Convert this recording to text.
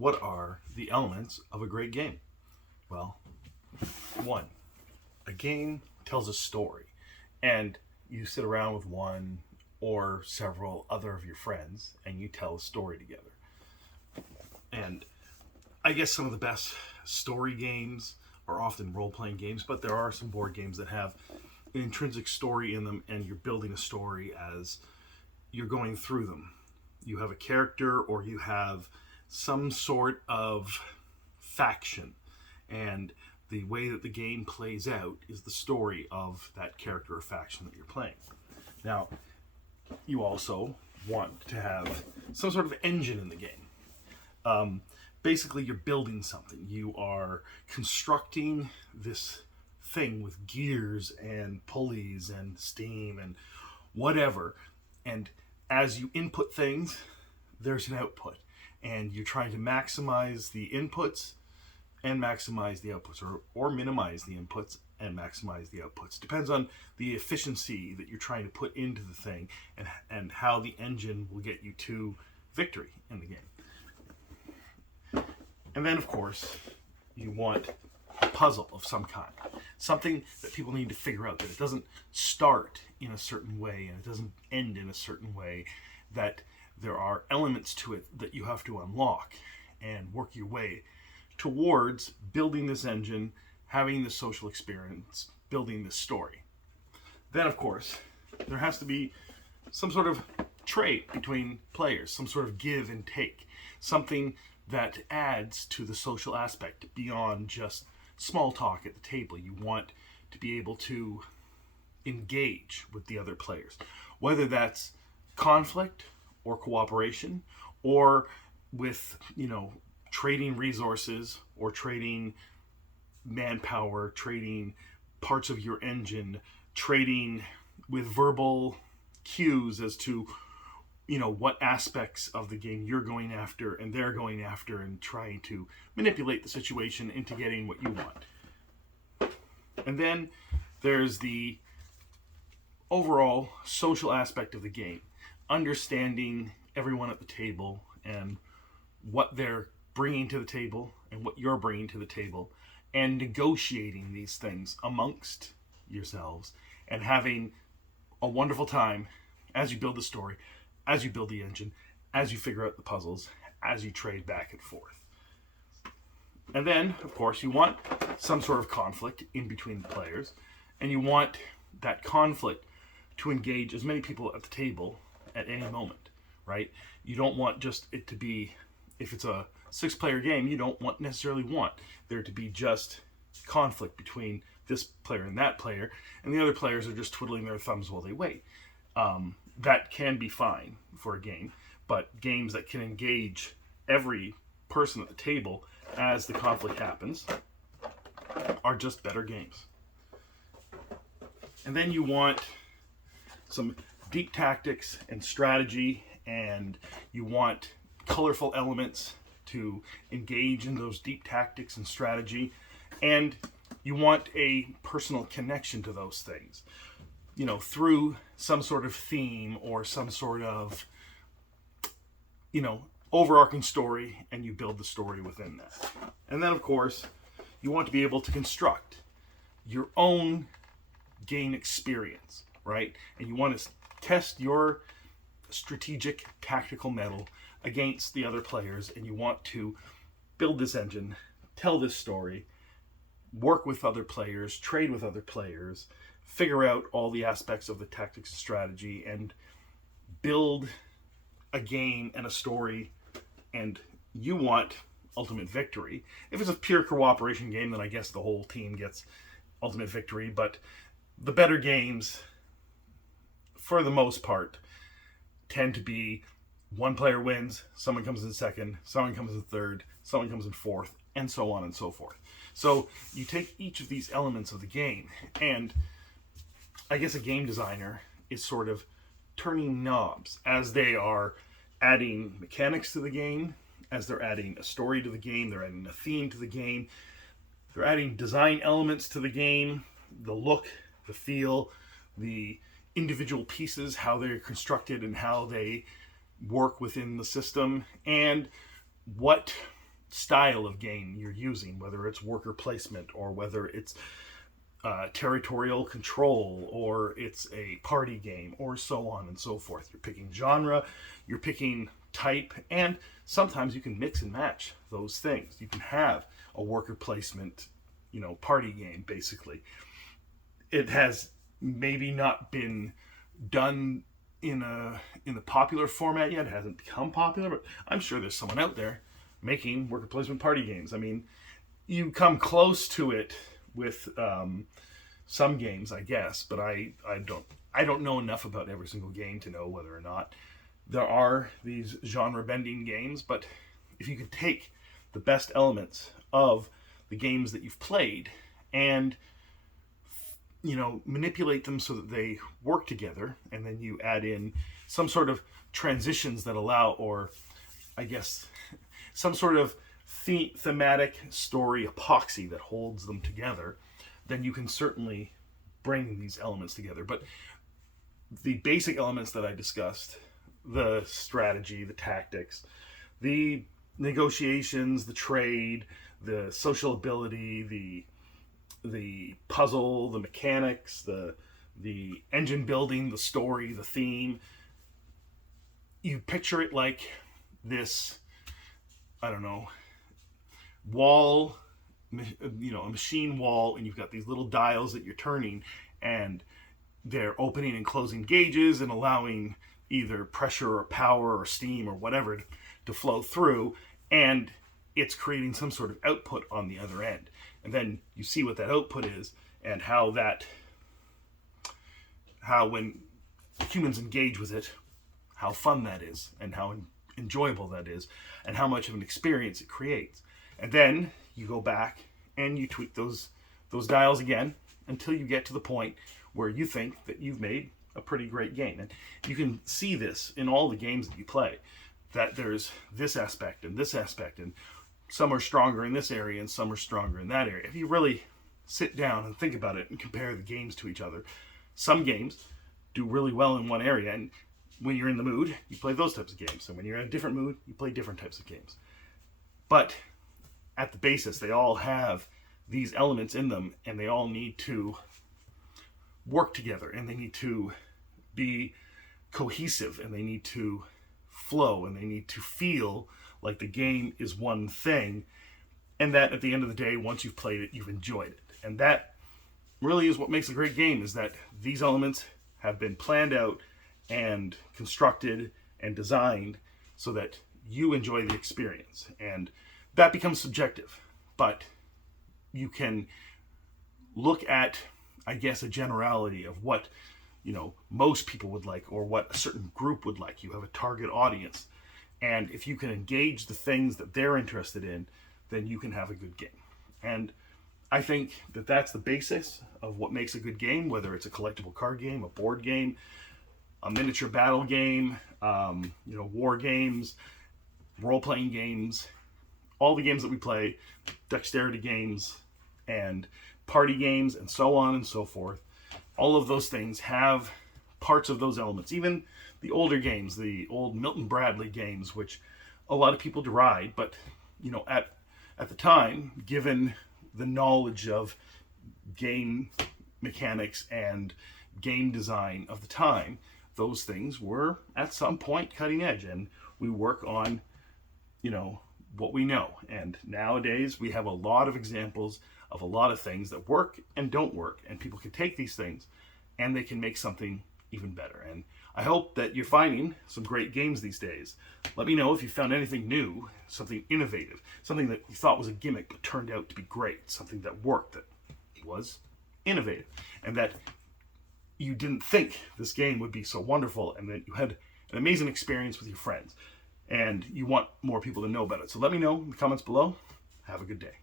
What are the elements of a great game? Well, one, a game tells a story, and you sit around with one or several other of your friends and you tell a story together. And I guess some of the best story games are often role-playing games, but there are some board games that have an intrinsic story in them, and you're building a story as you're going through them. You have a character, or you have some sort of faction, and the way that the game plays out is the story of that character or faction that you're playing. Now, you also want to have some sort of engine in the game. Basically, you're building something. You are constructing this thing with gears and pulleys and steam and whatever. And as you input things, there's an output. And you're trying to maximize the inputs and maximize the outputs, or minimize the inputs and maximize the outputs. Depends on the efficiency that you're trying to put into the thing, and how the engine will get you to victory in the game. And then, of course, you want a puzzle of some kind. Something that people need to figure out, that it doesn't start in a certain way and it doesn't end in a certain way, that there are elements to it that you have to unlock and work your way towards building this engine, having this social experience, building this story. Then, of course, there has to be some sort of trade between players, some sort of give and take, something that adds to the social aspect beyond just small talk at the table. You want to be able to engage with the other players, whether that's conflict or cooperation, or with, trading resources, or trading manpower, trading parts of your engine, trading with verbal cues as to what aspects of the game you're going after and they're going after, and trying to manipulate the situation into getting what you want. And then there's the overall social aspect of the game, understanding everyone at the table and what they're bringing to the table and what you're bringing to the table, and negotiating these things amongst yourselves and having a wonderful time as you build the story, as you build the engine, as you figure out the puzzles, as you trade back and forth. And then, of course, you want some sort of conflict in between the players, and you want that conflict to engage as many people at the table at any moment, right? You don't want just it to be, if it's a 6-player game, you don't necessarily want there to be just conflict between this player and that player, and the other players are just twiddling their thumbs while they wait. That can be fine for a game, but games that can engage every person at the table as the conflict happens are just better games. And then you want some deep tactics and strategy, and you want colorful elements to engage in those deep tactics and strategy, and you want a personal connection to those things, through some sort of theme or some sort of, overarching story, and you build the story within that. And then, of course, you want to be able to construct your own game experience, right? And you want to test your strategic tactical mettle against the other players, and you want to build this engine, tell this story, work with other players, trade with other players, figure out all the aspects of the tactics and strategy, and build a game and a story. And you want ultimate victory. If it's a pure cooperation game, then I guess the whole team gets ultimate victory. But the better games, for the most part, tend to be one player wins, someone comes in second, someone comes in third, someone comes in fourth, and so on and so forth. So you take each of these elements of the game, and I guess a game designer is sort of turning knobs as they are adding mechanics to the game, as they're adding a story to the game, they're adding a theme to the game, they're adding design elements to the game, the look, the feel, the individual pieces, how they're constructed and how they work within the system, and what style of game you're using, whether it's worker placement or whether it's territorial control or it's a party game or so on and so forth. You're picking genre, you're picking type, and sometimes you can mix and match those things. You can have a worker placement, party game, basically. It has maybe not been done in the popular format yet. It hasn't become popular, but I'm sure there's someone out there making worker placement party games. I mean, you come close to it with some games, I guess, but I don't know enough about every single game to know whether or not there are these genre bending games. But if you could take the best elements of the games that you've played and manipulate them so that they work together, and then you add in some sort of transitions that allow, or I guess some sort of thematic story epoxy that holds them together, then you can certainly bring these elements together. But the basic elements that I discussed, the strategy, the tactics, the negotiations, the trade, the social ability, the puzzle, the mechanics, the engine building, the story, the theme, you picture it like this, I don't know, wall, a machine wall, and you've got these little dials that you're turning, and they're opening and closing gauges and allowing either pressure or power or steam or whatever to flow through, and it's creating some sort of output on the other end. And then you see what that output is, and how when humans engage with it, how fun that is, and how enjoyable that is, and how much of an experience it creates. And then you go back and you tweak those dials again until you get to the point where you think that you've made a pretty great game. And you can see this in all the games that you play, that there's this aspect and this aspect, and some are stronger in this area and some are stronger in that area. If you really sit down and think about it and compare the games to each other, some games do really well in one area, and when you're in the mood, you play those types of games. And when you're in a different mood, you play different types of games. But at the basis, they all have these elements in them, and they all need to work together, and they need to be cohesive, and they need to flow, and they need to feel like the game is one thing, and that at the end of the day, once you've played it, you've enjoyed it. And that really is what makes a great game, is that these elements have been planned out and constructed and designed so that you enjoy the experience. And that becomes subjective, but you can look at, I guess, a generality of what most people would like, or what a certain group would like. You have a target audience, and if you can engage the things that they're interested in, then you can have a good game. And I think that that's the basis of what makes a good game, whether it's a collectible card game, a board game, a miniature battle game, war games, role-playing games, all the games that we play, dexterity games, and party games, and so on and so forth. All of those things have parts of those elements. Even the older games, the old Milton Bradley games, which a lot of people deride, but at the time, given the knowledge of game mechanics and game design of the time, those things were at some point cutting edge, and we work on what we know. And nowadays we have a lot of examples of a lot of things that work and don't work, and people can take these things and they can make something even better. And I hope that you're finding some great games these days. Let me know if you found anything new, something innovative, something that you thought was a gimmick but turned out to be great, something that worked, that was innovative, and that you didn't think this game would be so wonderful, and that you had an amazing experience with your friends, and you want more people to know about it. So let me know in the comments below. Have a good day.